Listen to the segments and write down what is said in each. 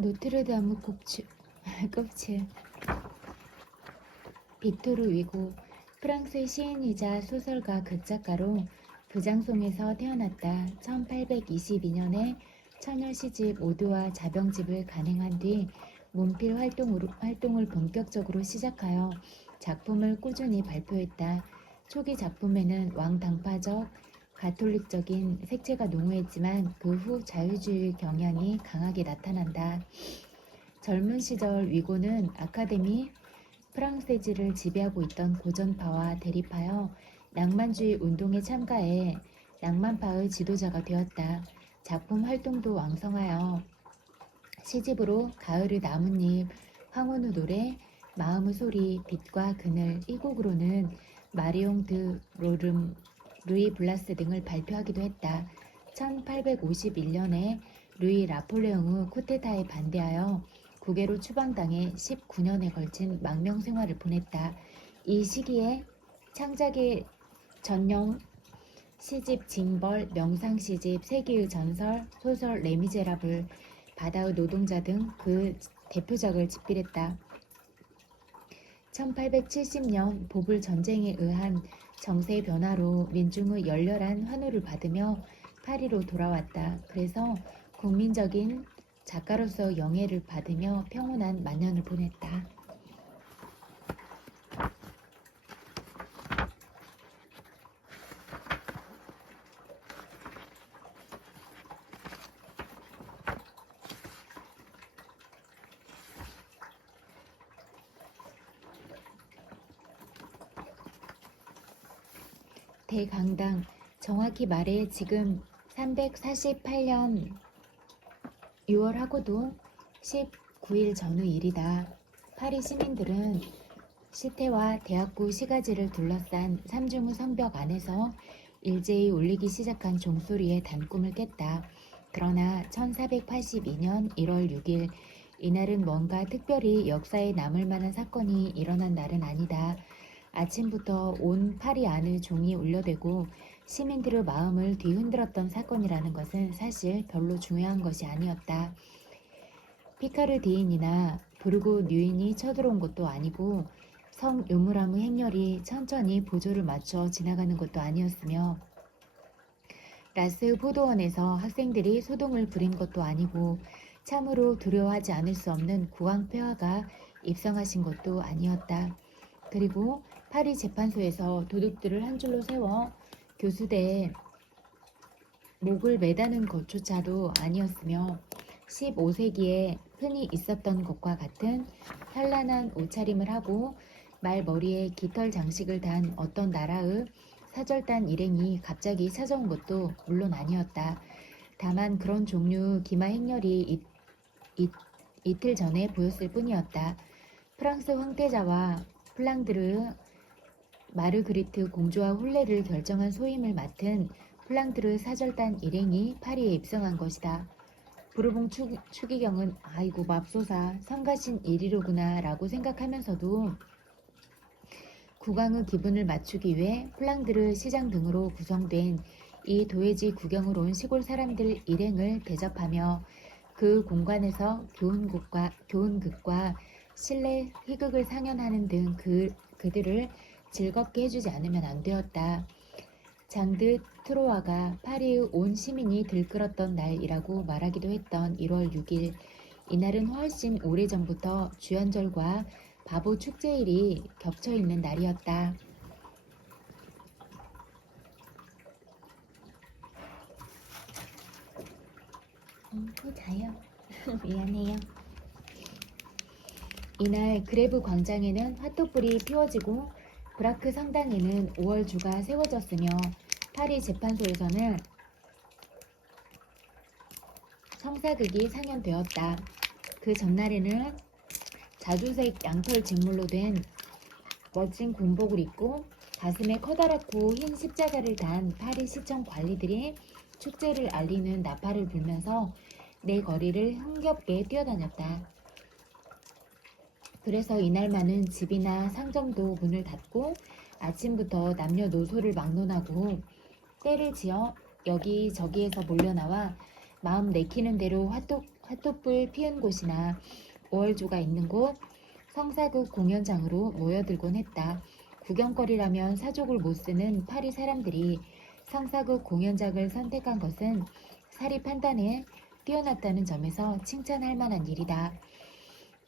노트르다무 꼽츠, 꼽츠. 빅토르 위고, 프랑스 시인이자 소설가 극작가로 부장송에서 태어났다. 1822년에 처녀 시집 오드와 자병집을 간행한 뒤 문필 활동을 본격적으로 시작하여 작품을 꾸준히 발표했다. 초기 작품에는 왕당파적, 가톨릭적인 색채가 농후했지만 그 후 자유주의 경향이 강하게 나타난다. 젊은 시절 위고는 아카데미 프랑세즈를 지배하고 있던 고전파와 대립하여 낭만주의 운동에 참가해 낭만파의 지도자가 되었다. 작품 활동도 왕성하여 시집으로 가을의 나뭇잎, 황혼의 노래, 마음의 소리, 빛과 그늘 이 곡으로는 마리옹 드 로름, 루이 블라스 등을 발표하기도 했다. 1851년에 루이 나폴레옹의 쿠데타에 반대하여 국외로 추방당해 19년에 걸친 망명 생활을 보냈다. 이 시기에 창작의 전용 시집 징벌, 명상시집, 세기의 전설, 소설 레미제라블, 바다의 노동자 등 그 대표작을 집필했다. 1870년 보불 전쟁에 의한 정세 변화로 민중의 열렬한 환호를 받으며 파리로 돌아왔다. 그래서 국민적인 작가로서 영예를 받으며 평온한 만년을 보냈다. 대강당, 정확히 말해 지금 348년 6월하고도 19일 전의 일이다. 파리 시민들은 시태와 대학구 시가지를 둘러싼 삼중의 성벽 안에서 일제히 울리기 시작한 종소리에 단꿈을 깼다. 그러나 1482년 1월 6일 이날은 뭔가 특별히 역사에 남을 만한 사건이 일어난 날은 아니다. 아침부터 온 파리 안의 종이 울려대고 시민들의 마음을 뒤흔들었던 사건이라는 것은 사실 별로 중요한 것이 아니었다. 피카르디인이나 부르고 뉴인이 쳐들어온 것도 아니고 성 요무람의 행렬이 천천히 보조를 맞춰 지나가는 것도 아니었으며 라스 포도원에서 학생들이 소동을 부린 것도 아니고 참으로 두려워하지 않을 수 없는 국왕폐하가 입성하신 것도 아니었다. 그리고 파리 재판소에서 도둑들을 한 줄로 세워 교수대에 목을 매다는 것조차도 아니었으며 15세기에 흔히 있었던 것과 같은 현란한 옷차림을 하고 말머리에 깃털 장식을 단 어떤 나라의 사절단 일행이 갑자기 찾아온 것도 물론 아니었다. 다만 그런 종류 기마 행렬이 이틀 전에 보였을 뿐이었다. 프랑스 황태자와 플랑드르 마르그리트 공주와 혼례를 결정한 소임을 맡은 플랑드르 사절단 일행이 파리에 입성한 것이다. 부르봉 추기경은 아이고 맙소사 성가신 일이로구나 라고 생각하면서도 국왕의 기분을 맞추기 위해 플랑드르 시장 등으로 구성된 이 도회지 구경을 온 시골 사람들 일행을 대접하며 그 공간에서 교훈극과 실내 희극을 상연하는 등 그들을 즐겁게 해주지 않으면 안 되었다. 장드 트로아가 파리의 온 시민이 들끓었던 날이라고 말하기도 했던 1월 6일, 이날은 훨씬 오래전부터 주연절과 바보 축제일이 겹쳐있는 날이었다. 또 자요. 미안해요. 이날 그레브 광장에는 화토불이 피워지고 브라크 성당에는 5월주가 세워졌으며 파리 재판소에서는 성사극이 상연되었다. 그 전날에는 자주색 양털 직물로 된 멋진 군복을 입고 가슴에 커다랗고 흰 십자가를 단 파리 시청 관리들이 축제를 알리는 나팔을 불면서 내 거리를 흥겹게 뛰어다녔다. 그래서 이날만은 집이나 상점도 문을 닫고 아침부터 남녀노소를 막론하고 때를 지어 여기저기에서 몰려나와 마음 내키는 대로 핫도불 피운 곳이나 오월조가 있는 곳, 성사극 공연장으로 모여들곤 했다. 구경거리라면 사족을 못 쓰는 파리 사람들이 성사극 공연장을 선택한 것은 사리 판단에 뛰어났다는 점에서 칭찬할 만한 일이다.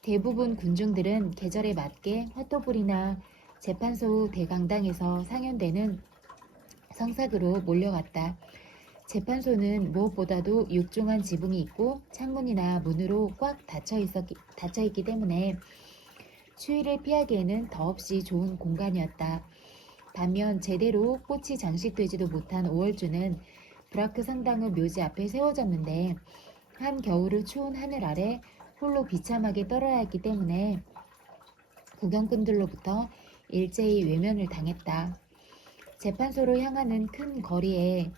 대부분 군중들은 계절에 맞게 핫도불이나 재판소 대강당에서 상연되는 성사극으로 몰려갔다. 재판소는 무엇보다도 육중한 지붕이 있고 창문이나 문으로 꽉 닫혀있기 때문에 추위를 피하기에는 더없이 좋은 공간이었다. 반면 제대로 꽃이 장식되지도 못한 오월주는 브라크 성당의 묘지 앞에 세워졌는데 한겨울의 추운 하늘 아래 홀로 비참하게 떨어야 했기 때문에 구경꾼들로부터 일제히 외면을 당했다. 재판소로 향하는 큰 거리에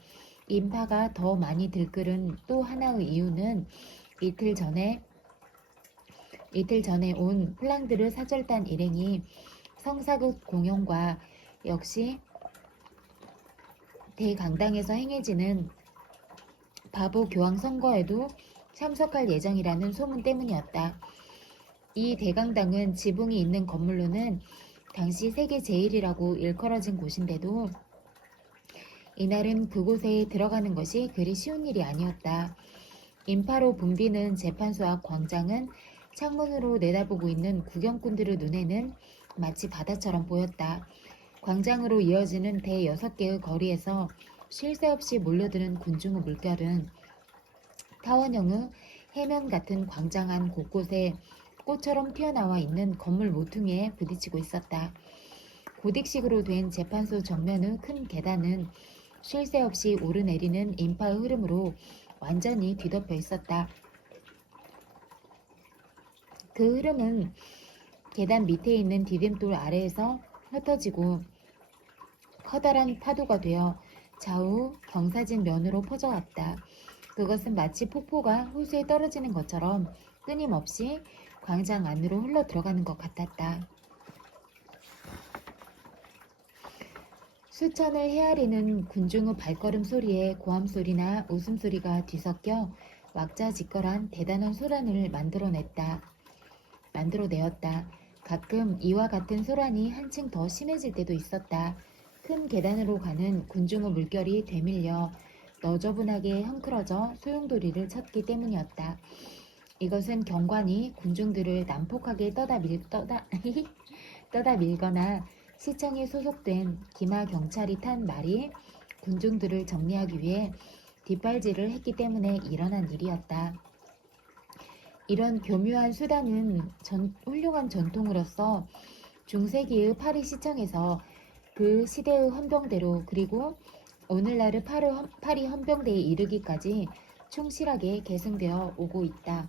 인파가 더 많이 들끓은 또 하나의 이유는 이틀 전에 온 플랑드르 사절단 일행이 성사극 공연과 역시 대강당에서 행해지는 바보 교황 선거에도 참석할 예정이라는 소문 때문이었다. 이 대강당은 지붕이 있는 건물로는 당시 세계 제일이라고 일컬어진 곳인데도 이날은 그곳에 들어가는 것이 그리 쉬운 일이 아니었다. 인파로 붐비는 재판소 앞 광장은 창문으로 내다보고 있는 구경꾼들의 눈에는 마치 바다처럼 보였다. 광장으로 이어지는 대 6개의 거리에서 쉴 새 없이 몰려드는 군중의 물결은 타원형의 해면 같은 광장 안 곳곳에 꽃처럼 튀어나와 있는 건물 모퉁이에 부딪히고 있었다. 고딕식으로 된 재판소 정면의 큰 계단은 쉴 새 없이 오르내리는 인파의 흐름으로 완전히 뒤덮여 있었다. 그 흐름은 계단 밑에 있는 디딤돌 아래에서 흩어지고 커다란 파도가 되어 좌우 경사진 면으로 퍼져왔다. 그것은 마치 폭포가 호수에 떨어지는 것처럼 끊임없이 광장 안으로 흘러 들어가는 것 같았다. 수천을 헤아리는 군중의 발걸음 소리에 고함 소리나 웃음소리가 뒤섞여 왁자지껄한 대단한 소란을 만들어내었다. 가끔 이와 같은 소란이 한층 더 심해질 때도 있었다. 큰 계단으로 가는 군중의 물결이 되밀려 너저분하게 헝클어져 소용돌이를 쳤기 때문이었다. 이것은 경관이 군중들을 난폭하게 떠다 밀거나 시청에 소속된 기마 경찰이 탄 말이 군중들을 정리하기 위해 뒷발질을 했기 때문에 일어난 일이었다. 이런 교묘한 수단은 훌륭한 전통으로서 중세기의 파리 시청에서 그 시대의 헌병대로 그리고 오늘날의 파리 헌병대에 이르기까지 충실하게 계승되어 오고 있다.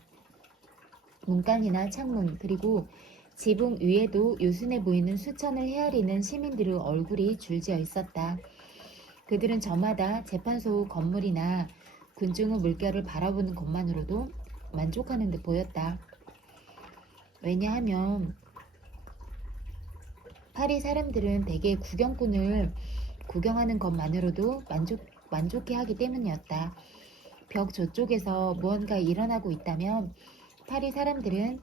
문간이나 창문 그리고 지붕 위에도 요순해 보이는 수천을 헤아리는 시민들의 얼굴이 줄지어 있었다. 그들은 저마다 재판소 건물이나 군중의 물결을 바라보는 것만으로도 만족하는 듯 보였다. 왜냐하면 파리 사람들은 대개 구경꾼을 구경하는 것만으로도 만족해하기 때문이었다. 벽 저쪽에서 무언가 일어나고 있다면 파리 사람들은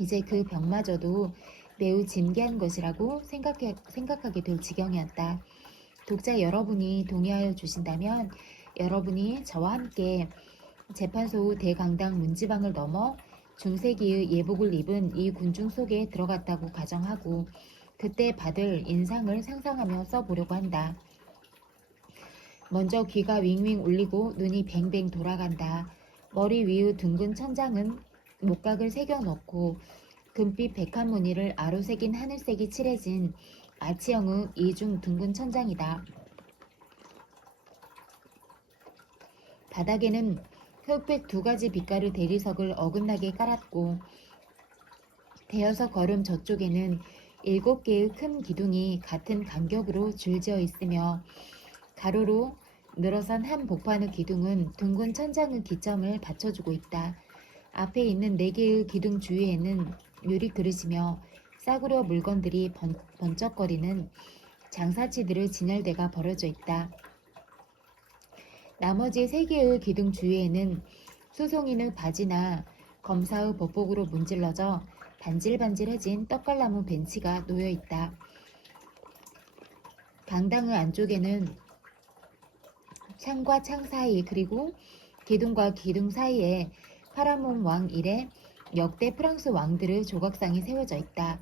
이제 그 벽마저도 매우 진귀한 것이라고 생각하게 될 지경이었다. 독자 여러분이 동의하여 주신다면 여러분이 저와 함께 재판소 대강당 문지방을 넘어 중세기의 예복을 입은 이 군중 속에 들어갔다고 가정하고 그때 받을 인상을 상상하며 써보려고 한다. 먼저 귀가 윙윙 울리고 눈이 뱅뱅 돌아간다. 머리 위의 둥근 천장은 목각을 새겨놓고 금빛 백합 무늬를 아로새긴 하늘색이 칠해진 아치형의 이중 둥근 천장이다. 바닥에는 흑백 2가지 빛깔의 대리석을 어긋나게 깔았고 대여섯 걸음 저쪽에는 7개의 큰 기둥이 같은 간격으로 줄지어 있으며 가로로 늘어선 한 복판의 기둥은 둥근 천장의 기점을 받쳐주고 있다. 앞에 있는 4개의 기둥 주위에는 유리 그릇이며 싸구려 물건들이 번쩍거리는 장사치들의 진열대가 버려져 있다. 나머지 3개의 기둥 주위에는 소송인의 바지나 검사의 보복으로 문질러져 반질반질해진 떡갈나무 벤치가 놓여있다. 강당의 안쪽에는 창과 창 사이 그리고 기둥과 기둥 사이에 파라몬 왕 이래 역대 프랑스 왕들의 조각상이 세워져 있다.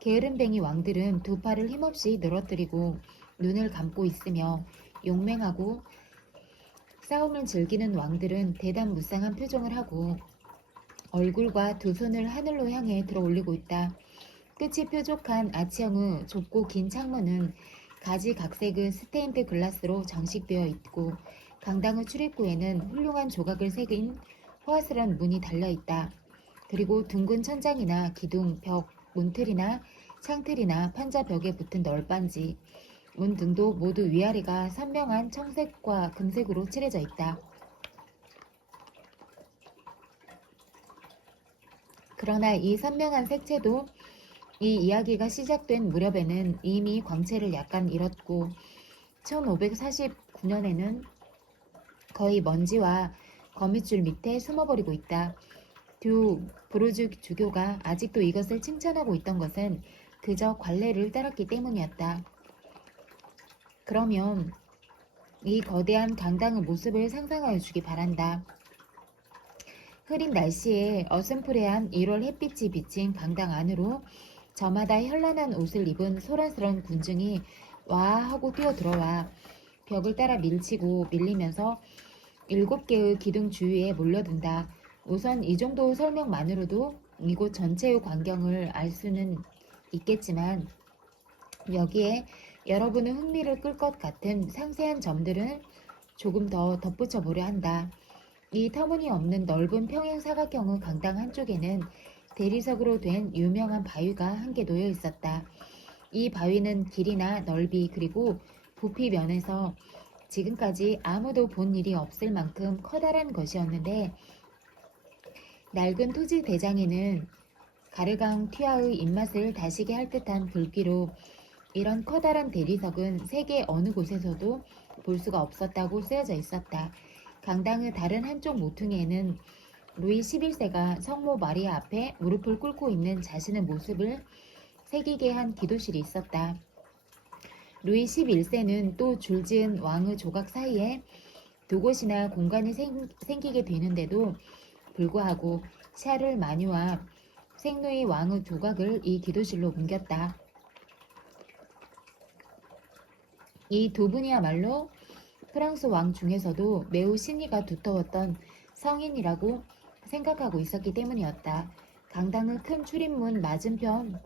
게으름뱅이 왕들은 두 팔을 힘없이 늘어뜨리고 눈을 감고 있으며 용맹하고 싸움을 즐기는 왕들은 대담무쌍한 표정을 하고 얼굴과 두 손을 하늘로 향해 들어 올리고 있다. 끝이 뾰족한 아치형의 좁고 긴 창문은 가지각색의 스테인드 글라스로 장식되어 있고 강당의 출입구에는 훌륭한 조각을 새긴 호화스런 문이 달려있다. 그리고 둥근 천장이나 기둥, 벽, 문틀이나 창틀이나 판자벽에 붙은 널빤지, 문 등도 모두 위아래가 선명한 청색과 금색으로 칠해져 있다. 그러나 이 선명한 색채도 이 이야기가 시작된 무렵에는 이미 광채를 약간 잃었고 1549년에는 거의 먼지와 거미줄 밑에 숨어버리고 있다. 두 부르주 주교가 아직도 이것을 칭찬하고 있던 것은 그저 관례를 따랐기 때문이었다. 그러면 이 거대한 강당의 모습을 상상하여 주기 바란다. 흐린 날씨에 어슴푸레한 1월 햇빛이 비친 강당 안으로 저마다 현란한 옷을 입은 소란스러운 군중이 와 하고 뛰어들어와 벽을 따라 밀치고 밀리면서 7개의 기둥 주위에 몰려든다. 우선 이 정도 설명만으로도 이곳 전체의 광경을 알 수는 있겠지만 여기에 여러분의 흥미를 끌 것 같은 상세한 점들은 조금 더 덧붙여 보려 한다. 이 터무니없는 넓은 평행 사각형의 강당 한쪽에는 대리석으로 된 유명한 바위가 한 개 놓여 있었다. 이 바위는 길이나 넓이 그리고 부피 면에서 지금까지 아무도 본 일이 없을 만큼 커다란 것이었는데 낡은 토지 대장에는 가르강 튀아의 입맛을 다시게 할 듯한 불길로 이런 커다란 대리석은 세계 어느 곳에서도 볼 수가 없었다고 쓰여져 있었다. 강당의 다른 한쪽 모퉁이에는 루이 11세가 성모 마리아 앞에 무릎을 꿇고 있는 자신의 모습을 새기게 한 기도실이 있었다. 루이 11세는 또 줄지은 왕의 조각 사이에 두 곳이나 공간이 생기게 되는데도 불구하고 샤를 마뉴와 생루이 왕의 조각을 이 기도실로 옮겼다. 이 두 분이야말로 프랑스 왕 중에서도 매우 신의가 두터웠던 성인이라고 생각하고 있었기 때문이었다. 강당의 큰 출입문 맞은편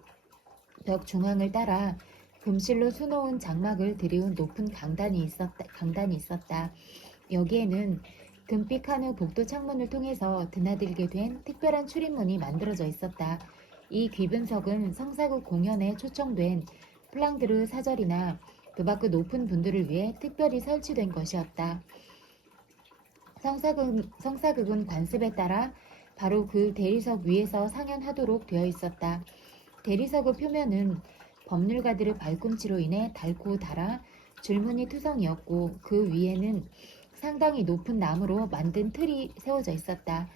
벽 중앙을 따라 금실로 수놓은 장막을 들이운 높은 강단이 있었다. 여기에는 금빛 칸의 복도 창문을 통해서 드나들게 된 특별한 출입문이 만들어져 있었다. 이 귀분석은 성사국 공연에 초청된 플랑드르 사절이나 그 밖의 높은 분들을 위해 특별히 설치된 것이었다. 성사극은 관습에 따라 바로 그 대리석 위에서 상연하도록 되어 있었다. 대리석의 표면은 법률가들의 발꿈치로 인해 닳고 닳아 줄무늬 투성이었고 그 위에는 상당히 높은 나무로 만든 틀이 세워져 있었다.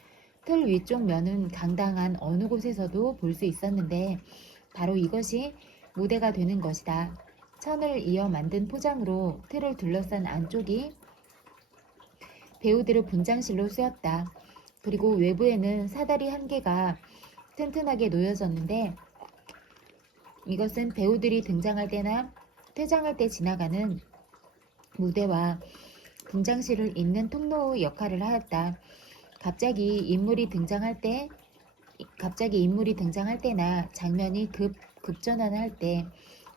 틀 위쪽 면은 강당한 어느 곳에서도 볼 수 있었는데 바로 이것이 무대가 되는 것이다. 천을 이어 만든 포장으로 틀을 둘러싼 안쪽이 배우들의 분장실로 쓰였다. 그리고 외부에는 사다리 한 개가 튼튼하게 놓여졌는데 이것은 배우들이 등장할 때나 퇴장할 때 지나가는 무대와 분장실을 잇는 통로의 역할을 하였다. 갑자기 인물이 등장할 때나 장면이 급전환할 때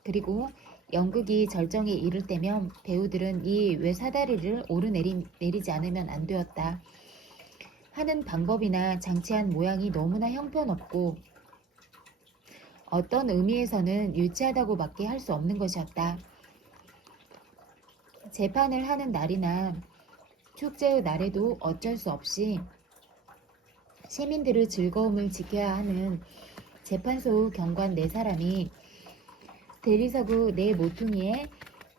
그리고 연극이 절정에 이를 때면 배우들은 이 외사다리를 오르내리지 않으면 안 되었다. 하는 방법이나 장치한 모양이 너무나 형편없고 어떤 의미에서는 유치하다고밖에 할 수 없는 것이었다. 재판을 하는 날이나 축제의 날에도 어쩔 수 없이 시민들의 즐거움을 지켜야 하는 재판소 경관 4사람이 대리석의 네 모퉁이에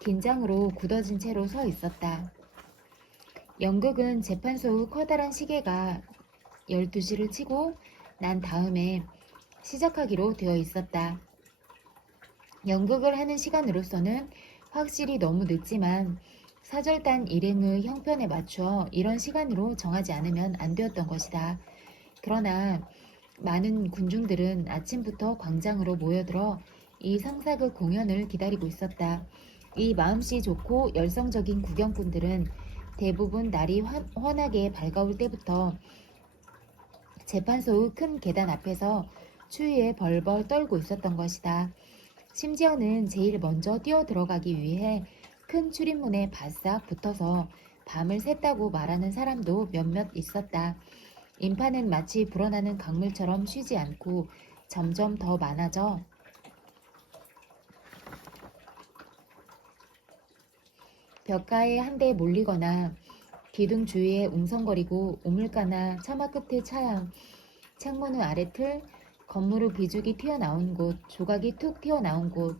긴장으로 굳어진 채로 서 있었다. 영국은 재판소 후 커다란 시계가 12시를 치고 난 다음에 시작하기로 되어 있었다. 연극을 하는 시간으로서는 확실히 너무 늦지만 사절단 일행의 형편에 맞춰 이런 시간으로 정하지 않으면 안 되었던 것이다. 그러나 많은 군중들은 아침부터 광장으로 모여들어 이 상사극 공연을 기다리고 있었다. 이 마음씨 좋고 열성적인 구경꾼들은 대부분 날이 환하게 밝아올 때부터 재판소의 큰 계단 앞에서 추위에 벌벌 떨고 있었던 것이다. 심지어는 제일 먼저 뛰어 들어가기 위해 큰 출입문에 바싹 붙어서 밤을 샜다고 말하는 사람도 몇몇 있었다. 인파는 마치 불어나는 강물처럼 쉬지 않고 점점 더 많아져 벽가에 한데 몰리거나 기둥 주위에 웅성거리고 우물가나 차마 끝에 차양, 창문 후 아래틀, 건물 후 비죽이 튀어나온 곳, 조각이 툭 튀어나온 곳,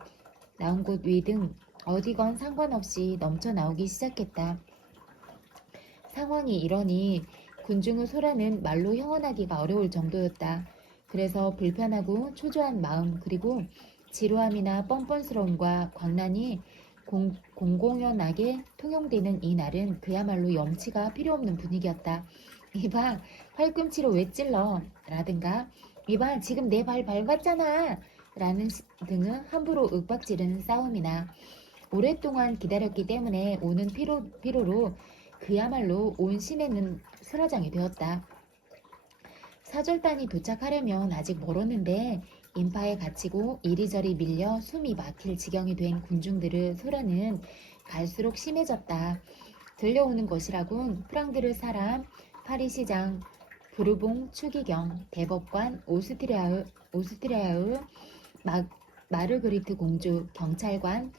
나온 곳 위 등 어디건 상관없이 넘쳐나오기 시작했다. 상황이 이러니 군중의 소란은 말로 형언하기가 어려울 정도였다. 그래서 불편하고 초조한 마음 그리고 지루함이나 뻔뻔스러움과 광란이 공공연하게 통용되는 이 날은 그야말로 염치가 필요 없는 분위기였다. 이봐, 팔꿈치로 왜 찔러? 라든가 이봐, 지금 내 발 밟았잖아! 라는 등은 함부로 윽박지르는 싸움이나 오랫동안 기다렸기 때문에 오는 피로로 그야말로 온 시내는 수라장이 되었다. 사절단이 도착하려면 아직 멀었는데 인파에 갇히고 이리저리 밀려 숨이 막힐 지경이 된 군중들의 소란은 갈수록 심해졌다. 들려오는 것이라곤 프랑드르 사람, 파리시장, 부르봉 추기경, 대법관, 오스트리아의 마르그리트 공주, 경찰관,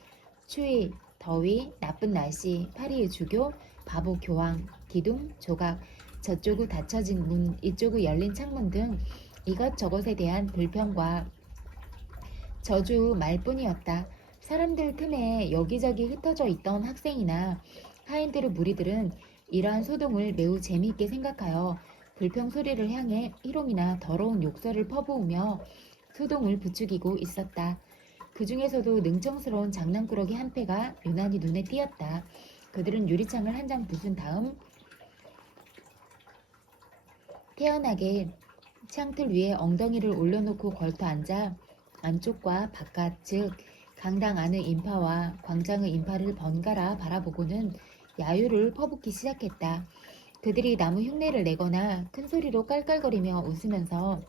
추위, 더위, 나쁜 날씨, 파리의 주교, 바보 교황, 기둥, 조각, 저쪽의 닫혀진 문, 이쪽의 열린 창문 등 이것저것에 대한 불평과 저주 말뿐이었다. 사람들 틈에 여기저기 흩어져 있던 학생이나 하인들의 무리들은 이러한 소동을 매우 재미있게 생각하여 불평 소리를 향해 희롱이나 더러운 욕설을 퍼부으며 소동을 부추기고 있었다. 그 중에서도 능청스러운 장난꾸러기 한 패가 유난히 눈에 띄었다. 그들은 유리창을 한 장 부순 다음 태연하게 창틀 위에 엉덩이를 올려놓고 걸터 앉아 안쪽과 바깥 즉 강당 안의 인파와 광장의 인파를 번갈아 바라보고는 야유를 퍼붓기 시작했다. 그들이 나무 흉내를 내거나 큰 소리로 깔깔거리며 웃으면서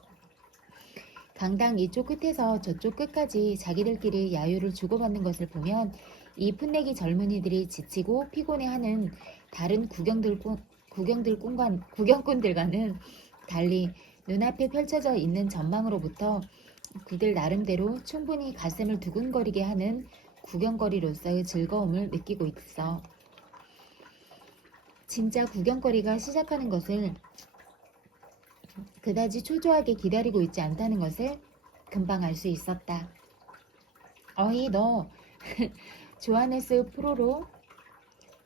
강당 이쪽 끝에서 저쪽 끝까지 자기들끼리 야유를 주고받는 것을 보면 이 풋내기 젊은이들이 지치고 피곤해하는 다른 구경꾼들과는 달리 눈앞에 펼쳐져 있는 전망으로부터 그들 나름대로 충분히 가슴을 두근거리게 하는 구경거리로서의 즐거움을 느끼고 있어. 진짜 구경거리가 시작하는 것을 그다지 초조하게 기다리고 있지 않다는 것을 금방 알 수 있었다. 어이 너 조하네스 프로로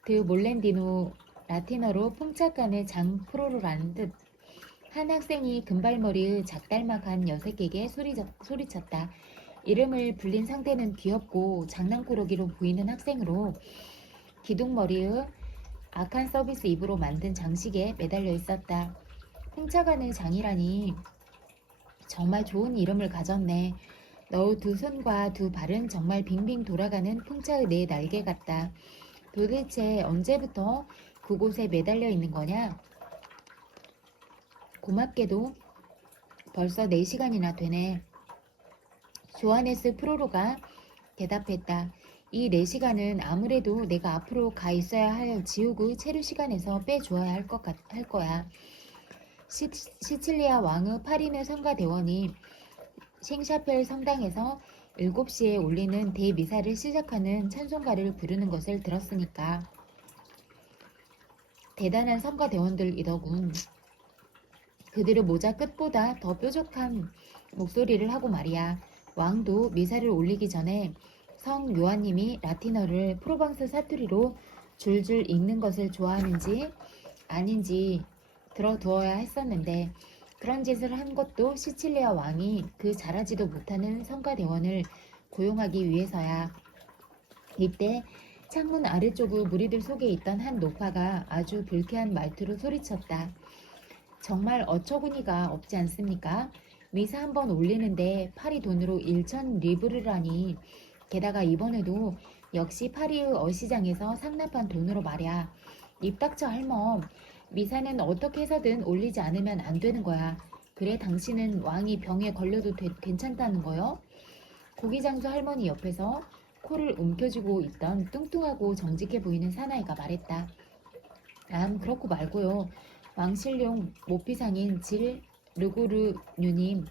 드 몰렌디노 라틴어로 풍차간의 장 프로로라는 듯 한 학생이 금발머리의 작달막한 녀석에게 소리쳤다. 이름을 불린 상대는 귀엽고 장난꾸러기로 보이는 학생으로 기둥머리의 악한 서비스 입으로 만든 장식에 매달려 있었다. 풍차간의 장이라니 정말 좋은 이름을 가졌네. 너 두 손과 두 발은 정말 빙빙 돌아가는 풍차의 네 날개 같다. 도대체 언제부터 그곳에 매달려 있는 거냐? 고맙게도 벌써 4시간이나 되네. 조하네스 프로로가 대답했다. 이 4시간은 아무래도 내가 앞으로 가 있어야 할 지옥의 체류 시간에서 빼주어야 할 거야. 시칠리아 왕의 파리네 성가대원이 싱샤펠 성당에서 7시에 올리는 대미사를 시작하는 찬송가를 부르는 것을 들었으니까. 대단한 성가대원들이더군. 그들의 모자 끝보다 더 뾰족한 목소리를 하고 말이야. 왕도 미사를 올리기 전에 성 요한님이 라틴어를 프로방스 사투리로 줄줄 읽는 것을 좋아하는지 아닌지 들어두어야 했었는데 그런 짓을 한 것도 시칠리아 왕이 그 잘하지도 못하는 성가대원을 고용하기 위해서야. 이때 창문 아래쪽의 무리들 속에 있던 한 노파가 아주 불쾌한 말투로 소리쳤다. 정말 어처구니가 없지 않습니까? 미사 한 번 올리는데 파리 돈으로 1천 리브르라니. 게다가 이번에도 역시 파리의 어시장에서 상납한 돈으로 말이야. 입 닥쳐 할멈. 미사는 어떻게 해서든 올리지 않으면 안 되는 거야. 그래 당신은 왕이 병에 걸려도 괜찮다는 거요? 고기장수 할머니 옆에서 코를 움켜쥐고 있던 뚱뚱하고 정직해 보이는 사나이가 말했다. 그렇고 말고요. 왕실용 모피상인 질 르고르뉴님.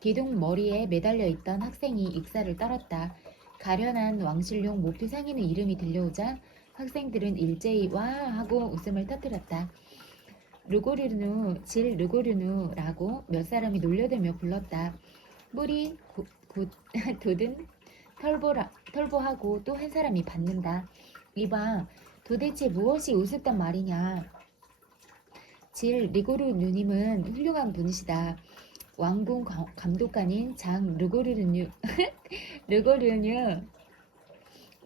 기둥 머리에 매달려 있던 학생이 익사를 떨었다. 가련한 왕실용 모피상인의 이름이 들려오자 학생들은 일제히 와 하고 웃음을 터뜨렸다. 질 르고르누라고 몇 사람이 놀려대며 불렀다. 뿌리 돋은 털보하고 또 한 사람이 받는다. 이봐, 도대체 무엇이 우습단 말이냐. 질 리고르 누님은 훌륭한 분이시다. 왕궁 감독관인 장 르고르뉴 르고르뉴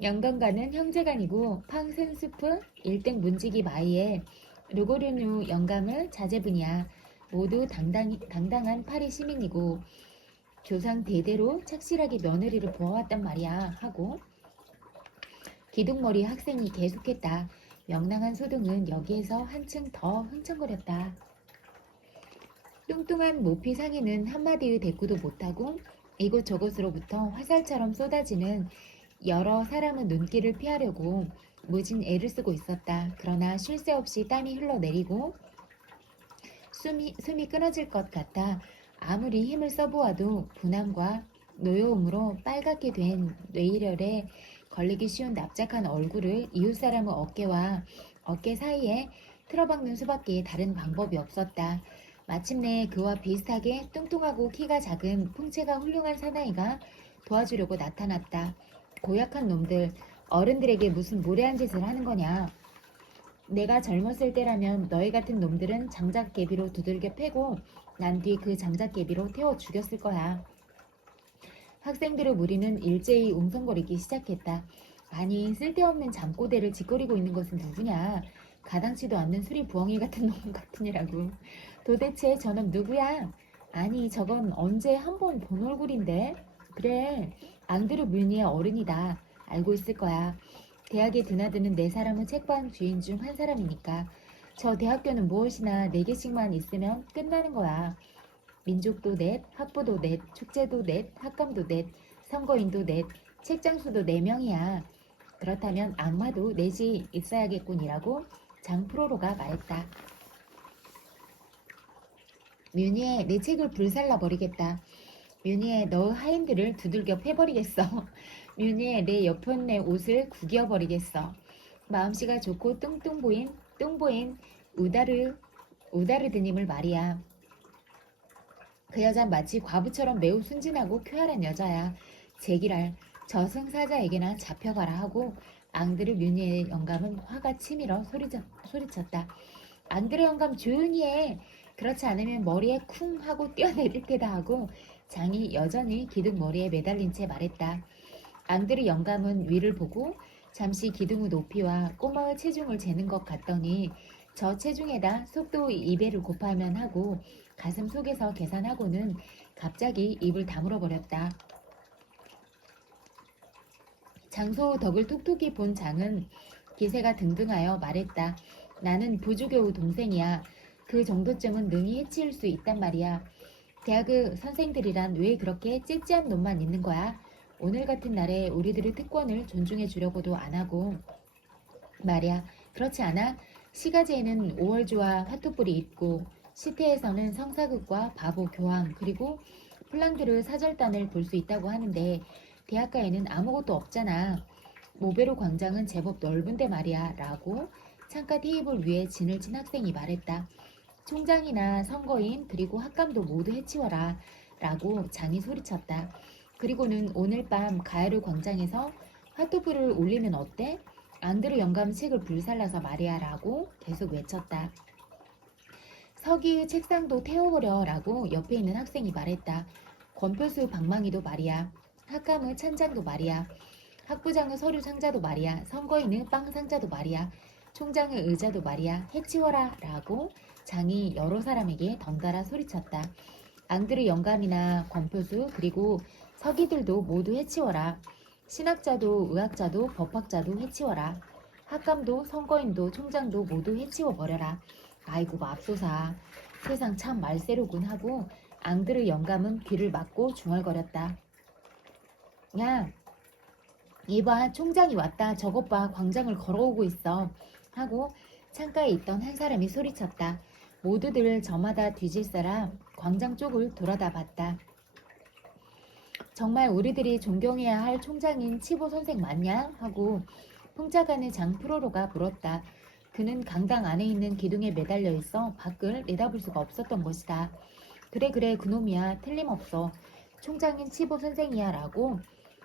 영감과는 형제간이고 팡센수프 일등 문지기 마이의 르고르뉴 영감은 자제분이야. 모두 당당한 파리 시민이고 조상 대대로 착실하게 며느리를 보아왔단 말이야 하고 기둥머리 학생이 계속했다. 명랑한 소등은 여기에서 한층 더 흥청거렸다. 뚱뚱한 모피 상인은 한마디의 대꾸도 못하고 이곳저곳으로부터 화살처럼 쏟아지는 여러 사람의 눈길을 피하려고 무진 애를 쓰고 있었다. 그러나 쉴 새 없이 땀이 흘러내리고 숨이 끊어질 것 같아 아무리 힘을 써보아도 분함과 노여움으로 빨갛게 된 뇌일혈에 걸리기 쉬운 납작한 얼굴을 이웃사람의 어깨와 어깨 사이에 틀어박는 수밖에 다른 방법이 없었다. 마침내 그와 비슷하게 뚱뚱하고 키가 작은 풍채가 훌륭한 사나이가 도와주려고 나타났다. 고약한 놈들, 어른들에게 무슨 무례한 짓을 하는 거냐. 내가 젊었을 때라면 너희 같은 놈들은 장작개비로 두들겨 패고 난 뒤 그 장작개비로 태워 죽였을 거야. 학생들의 무리는 일제히 웅성거리기 시작했다. 아니 쓸데없는 잠꼬대를 짓거리고 있는 것은 누구냐. 가당치도 않는 수리 부엉이 같은 놈 같으니라고. 도대체 저놈 누구야? 아니 저건 언제 한 번 본 얼굴인데. 그래 앙드르 뮤니의 어른이다. 알고 있을 거야. 대학에 드나드는 네 사람은 책방 주인 중 한 사람이니까. 저 대학교는 무엇이나 4개씩만 있으면 끝나는 거야. 민족도 넷, 학부도 넷, 축제도 넷, 학감도 넷, 선거인도 넷, 책장수도 4명이야. 그렇다면 악마도 넷이 있어야겠군이라고 장 프로로가 말했다. 뮤니에 내 책을 불살라 버리겠다. 뮤니에 너 하인들을 두들겨 패버리겠어. 뮤니에 내 옆편내 옷을 구겨버리겠어. 마음씨가 좋고 뚱보인 우다르드님을 말이야. 그 여잔 마치 과부처럼 매우 순진하고 쾌활한 여자야. 제기랄 저승사자에게나 잡혀가라 하고 앙드르 뮤니의 영감은 화가 치밀어 소리쳤다. 앙드르 영감 조용히 해. 그렇지 않으면 머리에 쿵 하고 뛰어내릴 테다 하고 장이 여전히 기둥 머리에 매달린 채 말했다. 앙드르 영감은 위를 보고 잠시 기둥의 높이와 꼬마의 체중을 재는 것 같더니 저 체중에다 속도 2배를 곱하면 하고 가슴 속에서 계산하고는 갑자기 입을 다물어 버렸다. 장소 덕을 톡톡히 본 장은 기세가 등등하여 말했다. 나는 부주교의 동생이야. 그 정도쯤은 능히 해치울 수 있단 말이야. 대학의 선생들이란 왜 그렇게 찌찌한 놈만 있는 거야? 오늘 같은 날에 우리들의 특권을 존중해 주려고도 안 하고 말이야. 그렇지 않아? 시가지에는 5월주와 화투불이 있고 시태에서는 성사극과 바보 교황 그리고 플랑드르 사절단을 볼 수 있다고 하는데 대학가에는 아무것도 없잖아. 모베로 광장은 제법 넓은데 말이야 라고 창가 테이블 위에 진을 친 학생이 말했다. 총장이나 선거인 그리고 학감도 모두 해치워라 라고 장이 소리쳤다. 그리고는 오늘 밤 가야르 광장에서 화투불을 올리면 어때? 앙드르 영감은 책을 불살라서 말이야 라고 계속 외쳤다. 서기의 책상도 태워버려 라고 옆에 있는 학생이 말했다. 권표수 방망이도 말이야. 학감의 찬장도 말이야. 학부장의 서류 상자도 말이야. 선거인의 빵 상자도 말이야. 총장의 의자도 말이야. 해치워라 라고 장이 여러 사람에게 덩달아 소리쳤다. 앙드르 영감이나 권표수 그리고 서기들도 모두 해치워라. 신학자도 의학자도 법학자도 해치워라. 학감도 선거인도 총장도 모두 해치워버려라. 아이고 맙소사. 세상 참 말세로군 하고 앙드르 영감은 귀를 막고 중얼거렸다. 야, 이봐 총장이 왔다. 저것 봐 광장을 걸어오고 있어. 하고 창가에 있던 한 사람이 소리쳤다. 모두들 저마다 뒤질세라 광장 쪽을 돌아다 봤다. 정말 우리들이 존경해야 할 총장인 치보 선생 맞냐? 하고 풍자간의 장 프로로가 물었다. 그는 강당 안에 있는 기둥에 매달려 있어 밖을 내다볼 수가 없었던 것이다. 그래 그놈이야. 틀림없어. 총장인 치보 선생이야 라고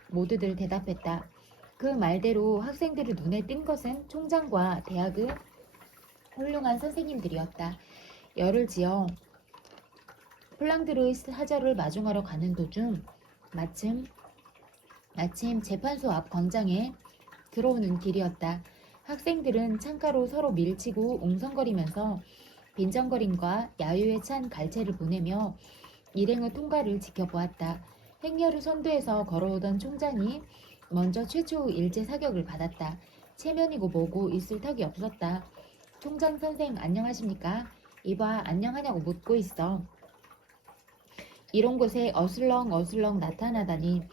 모두들 대답했다. 그 말대로 학생들의 눈에 띈 것은 총장과 대학의 훌륭한 선생님들이었다. 열을 지어 폴랑드르의 사저를 마중하러 가는 도중 마침 재판소 앞 광장에 들어오는 길이었다. 학생들은 창가로 서로 밀치고 웅성거리면서 빈정거림과 야유에 찬 갈채를 보내며 일행의 통과를 지켜보았다. 행렬을 선두에서 걸어오던 총장이 먼저 최초 일제 사격을 받았다. 체면이고 뭐고 있을 턱이 없었다. 총장 선생 안녕하십니까? 이봐 안녕하냐고 묻고 있어. 이런 곳에 어슬렁 나타나다니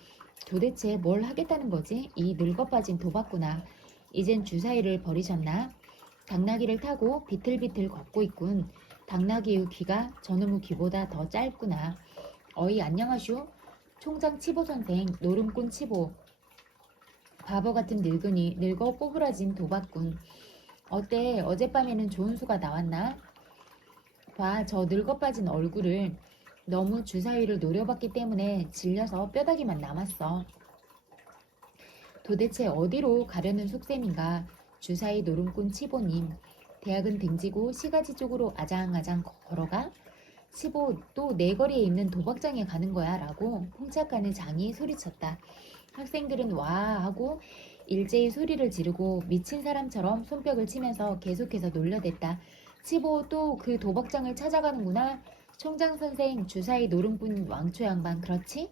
도대체 뭘 하겠다는 거지? 이 늙어빠진 도박구나. 이젠 주사위를 버리셨나? 당나귀를 타고 비틀비틀 걷고 있군. 당나귀의 귀가 저놈의 귀보다 더 짧구나. 어이 안녕하슈. 총장 치보 선생 노름꾼 치보. 바보같은 늙은이 늙어 꼬부라진 도박꾼. 어때 어젯밤에는 좋은 수가 나왔나? 봐 저 늙어빠진 얼굴을. 너무 주사위를 노려봤기 때문에 질려서 뼈다귀만 남았어. 도대체 어디로 가려는 속셈인가? 주사위 노름꾼 치보님. 대학은 등지고 시가지 쪽으로 아장아장 걸어가? 치보 또 내 거리에 있는 도박장에 가는 거야 라고 홍착하는 장이 소리쳤다. 학생들은 와 하고 일제히 소리를 지르고 미친 사람처럼 손뼉을 치면서 계속해서 놀려댔다. 치보 또 그 도박장을 찾아가는구나. 총장 선생 주사위 노름꾼 왕초 양반 그렇지?